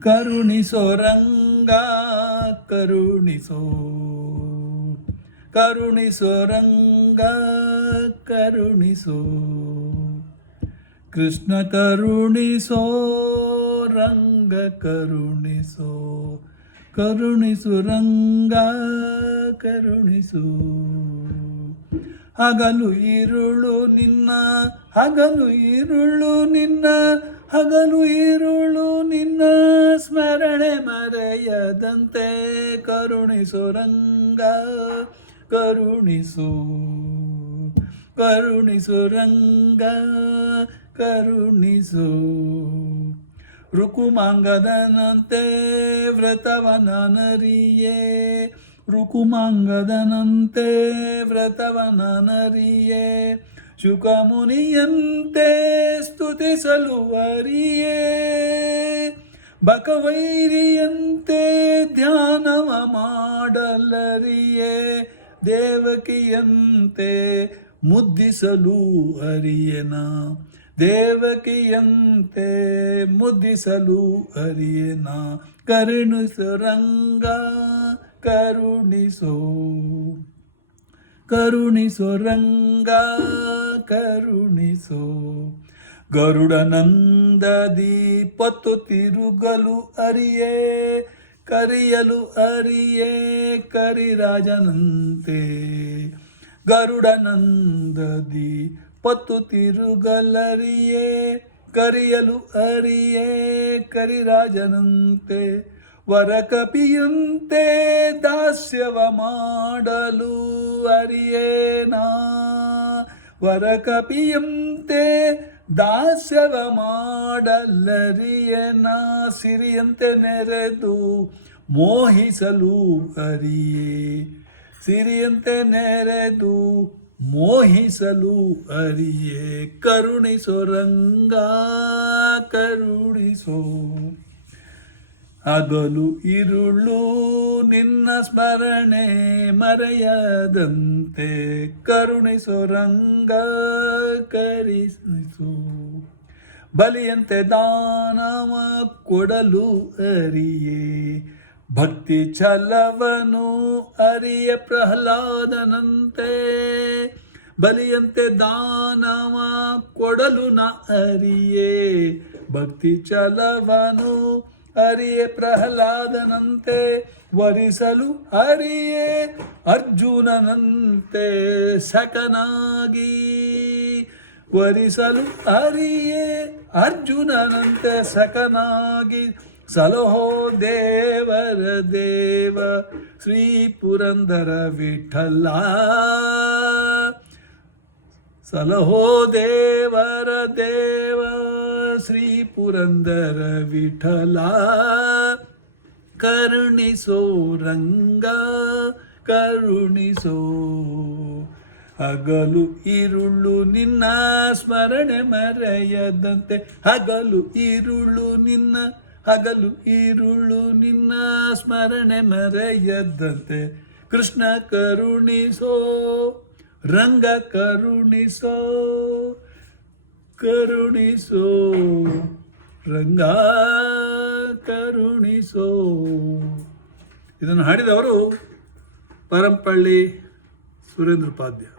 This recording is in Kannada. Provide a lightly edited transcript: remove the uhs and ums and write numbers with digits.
ಕರುಣಿಸೋ ರಂಗ ಕರುಣಿಸೋ, ಕರುಣಿಸೋ ರಂಗ ಕರುಣಿಸೋ, ಕೃಷ್ಣ ಕರುಣಿಸೋ ರಂಗ ಕರುಣಿಸೋ, ಕರುಣಿಸು ರಂಗ ಕರುಣಿಸು. ಹಗಲು ഇരുಳು ನಿನ್ನ, ಹಗಲು ഇരുಳು ನಿನ್ನ, ಹಗಲು ഇരുಳು ನಿನ್ನ ಸ್ಮರಣೆ ಮರೆಯದಂತೆ ಕರುಣಿಸು ರಂಗ ಕರುಣಿಸು, ಕರುಣಿಸು ರಂಗ ಕರುಣಿಸು. ರುಕುಮಾಂಗದನಂತೆ ವ್ರತವನರಿಯೇ, ರುಕುಮಾಂಗದನಂತೆ ವ್ರತವನರಿಯೇ, ಶುಕಮುನಿಯಂತೆ ಸ್ತುತಿಸಲು ಅರಿಯೇ, ಬಕವೈರಿಯಂತೆ ಧ್ಯಾನವ ಮಾಡಲರಿಯೇ, ದೇವಕಿಯಂತೆ ಮುದ್ದಿಸಲು ಅರಿಯೇನ, ದೇವಕಿಯಂತೆ ಮುದ್ದಿಸಲು ಅರಿಯೇನ. ಕರುಣಿಸು ರಂಗ ಕರುಣಿಸೋ, ಕರುಣಿಸೋ ರಂಗ ಕರುಣಿಸೋ. ಗರುಡನಂದದಿ ಪತ್ತು ತಿರುಗಲು ಅರಿಯೇ, ಕರಿಯಲು ಅರಿಯೇ ಕರಿರಾಜನಂತೆ, ಗರುಡನಂದದಿ ಪತ್ತು ತಿರುಗಲರಿಯೇ, ಕರಿಯಲು ಅರಿಯೇ ಕರಿರಾಜನಂತೆ. ವರಕಪಿಯಂತೆ ದಾಸ್ಯವ ಮಾಡಲು ಅರಿಯೇನಾ, ವರಕಪಿಯಂತೆ ದಾಸ್ಯವ ಮಾಡಲರಿಯೇನಾ, ಸಿರಿಯಂತೆ ನೆರೆದು ಮೋಹಿಸಲು ಅರಿಯೇ, ಸಿರಿಯಂತೆ ನೆರೆದು ಮೋಹಿಸಲು ಅರಿಯೇ. ಕರುಣಿಸೋ ರಂಗ ಕರುಣಿಸೋ, ಹಗಲು ഇരുಳು ನಿನ್ನ ಸ್ಮರಣೆ ಮರೆಯದಂತೆ ಕರುಣಿಸೋ ರಂಗ ಕರುಣಿಸೋ. ಬಲಿಯಂತೆ ದಾನವ ಕೊಡಲು ಅರಿಯೇ, ಭಕ್ತಿ ಛಲವನು ಅರಿಯ ಪ್ರಹ್ಲಾದನಂತೆ, ಬಲಿಯಂತೆ ದಾನವ ಕೊಡಲು ನ ಅರಿಯೇ, ಭಕ್ತಿ ಛಲವನು ಅರಿಯೇ ಪ್ರಹ್ಲಾದನಂತೆ. ವರಿಸಲು ಅರಿಯೇ ಅರ್ಜುನನಂತೆ ಸಖನಾಗಿ, ವರಿಸಲು ಅರಿಯೇ ಅರ್ಜುನನಂತೆ ಸಖನಾಗಿ. ಸಲಹೋ ದೇವರ ದೇವ ಶ್ರೀ ಪುರಂದರ ವಿಠಲ, ಸಲಹೋ ದೇವರ ದೇವ ಶ್ರೀ ಪುರಂದರ ವಿಠಲ. ಕರುಣಿಸೋ ರಂಗ ಕರುಣಿಸೋ, ಹಗಲು ഇരുಳು ನಿನ್ನ ಸ್ಮರಣೆ ಮರೆಯದಂತೆ, ಹಗಲು ഇരുಳು ನಿನ್ನ, ಹಗಲು ഇരുಳು ನಿನ್ನ ಸ್ಮರಣೆ ಮರೆಯದಂತೆ. ಕೃಷ್ಣ ಕರುಣಿಸೋ ರಂಗ ಕರುಣಿಸೋ, ಕರುಣಿಸೋ ರಂಗ ಕರುಣಿಸೋ. ಇದನ್ನು ಹಾಡಿದವರು ಪರಂಪಳ್ಳಿ ಸುರೇಂದ್ರ ಉಪಾಧ್ಯಾಯ.